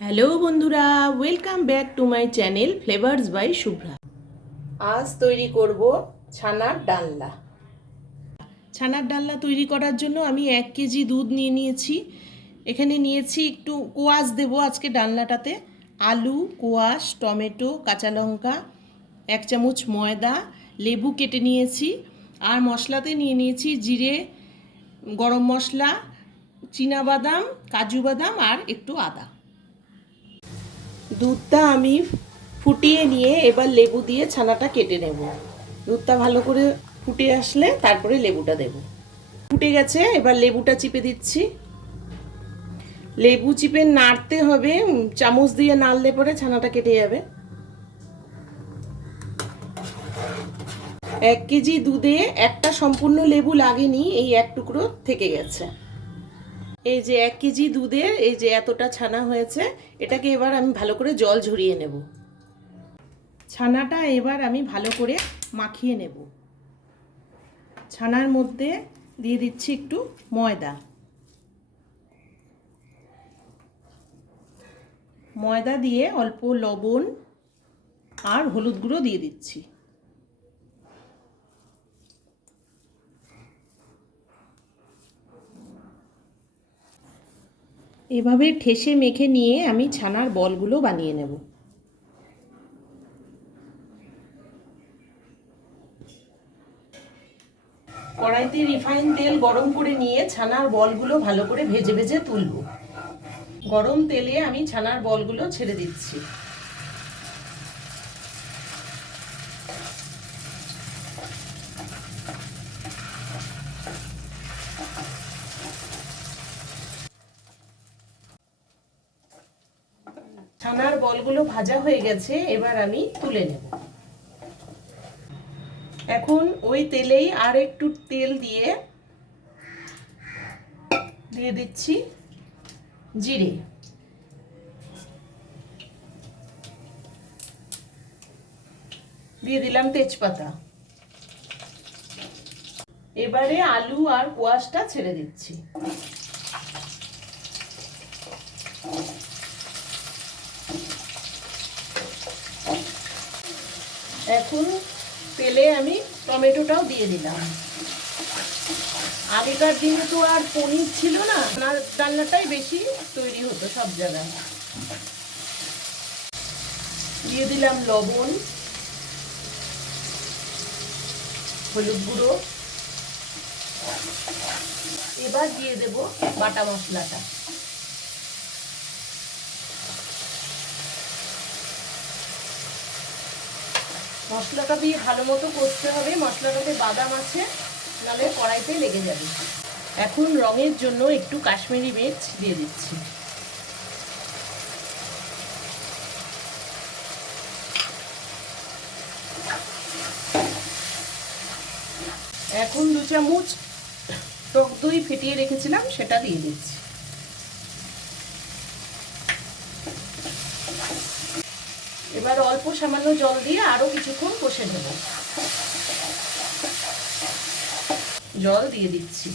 Hello বন্ধুরা, welcome back to my channel flavours by Shubhra. আজ তৈরি করব ছানার ডালনা। ছানার ডালনা তৈরি করার জন্য আমি 1 কেজি দুধ নিয়ে নিয়েছি। এখানে নিয়েছি একটু কোয়াশ দেবো আজকে ডালনাটাতে। আলু, কোয়াশ, টমেটো, কাঁচা লঙ্কা, 1 চামচ ময়দা, লেবু কেটে নিয়েছি। আর মশলাতে নিয়ে নিয়েছি জিরে, গরম মশলা, চীনাবাদাম, কাজু বাদাম আর একটু আদা। দুধটা আমি ফুটিয়ে নিয়ে এবার লেবু দিয়ে ছানাটা কেটে নেব। দুধটা ভালো করে ফুটে আসলে তারপরে লেবুটা দেব। ফুটে গেছে, এবার লেবুটা চিপে দিচ্ছি। লেবু চিপে নাড়তে হবে, চামচ দিয়ে নাড়লে পরে ছানাটা কেটে যাবে। 1 কেজি দুধে একটা সম্পূর্ণ লেবু লাগেনি, এই এক টুকরো থেকে গেছে। এই যে 1 কেজি দুধের এই যে এতটা ছানা হয়েছে, এটাকে এবার আমি ভালো করে জল ঝরিয়ে নেব। ছানাটা এবার আমি ভালো করে মাখিয়ে নেব। ছানার মধ্যে দিয়ে দিচ্ছি একটু ময়দা। ময়দা দিয়ে অল্প লবণ আর হলুদ গুঁড়ো দিয়ে দিচ্ছি। এভাবে ঠেসে মেখে নিয়ে আমি ছানার বলগুলো বানিয়ে নেব। কড়াইতে রিফাইন তেল গরম করে নিয়ে ছানার বলগুলো ভালো করে ভেজে ভেজে তুলব। গরম তেলে আমি ছানার বলগুলো ছেড়ে দিচ্ছি। ছানার বলগুলো ভাজা হয়ে গেছে, এবার আমি তুলে নেব। এখন ওই তেলেই আর একটু তেল দিয়ে দিচ্ছি জিরে, দিয়ে দিলাম তেজপাতা। এবারে আলু আর কোয়াশটা ছেড়ে দিচ্ছি। এখন তেলে আমি টমেটোটাও দিয়ে দিলাম। আগেকার দিনে তো আর পনির ছিল না, ডালনাটাই বেশি তৈরি হতো সব জায়গায়। দিয়ে দিলাম লবণ, হলুদ গুঁড়ো। এবার দিয়ে দেব বাটা মশলাটা। মশলাটা দিয়ে ভালো মতো কষতে হবে, মশলাটাতে বাদাম আছে, নাহলে কড়াইতে লেগে যাবে। এখন রঙের জন্য একটু কাশ্মীরি মির্চ দিয়ে দিচ্ছি। এখন 2 চামচ টক দই ফেটিয়ে রেখেছিলাম, সেটা দিয়ে দিচ্ছি। এবার অল্প সামান্য জল দিয়ে আরো কিছুক্ষণ কষে নেব। জল দিয়ে দিচ্ছি।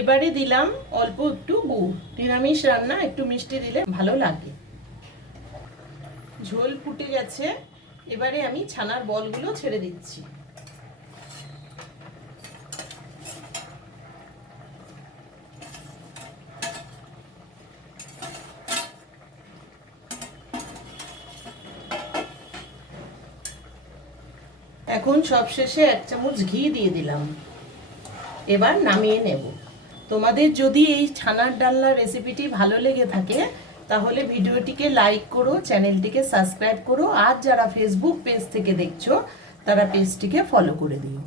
এবারে দিলাম অল্প একটু গুড়। নিরামিষ রান্না একটু মিষ্টি দিলে ভালো লাগে। ঝোল ফুটে গেছে, এবারে আমি ছানার বলগুলো ছেড়ে দিচ্ছি। এখন সবশেষে 1 চামচ ঘি দিয়ে দিলাম। এবার নামিয়ে নেব। তোমাদের যদি এই ছানার ডালনার রেসিপিটি ভালো লেগে থাকে তাহলে ভিডিওটিকে লাইক করো, চ্যানেলটিকে সাবস্ক্রাইব করো, আর যারা ফেসবুক পেজ থেকে দেখছো তারা পেজটিকে ফলো করে দিও।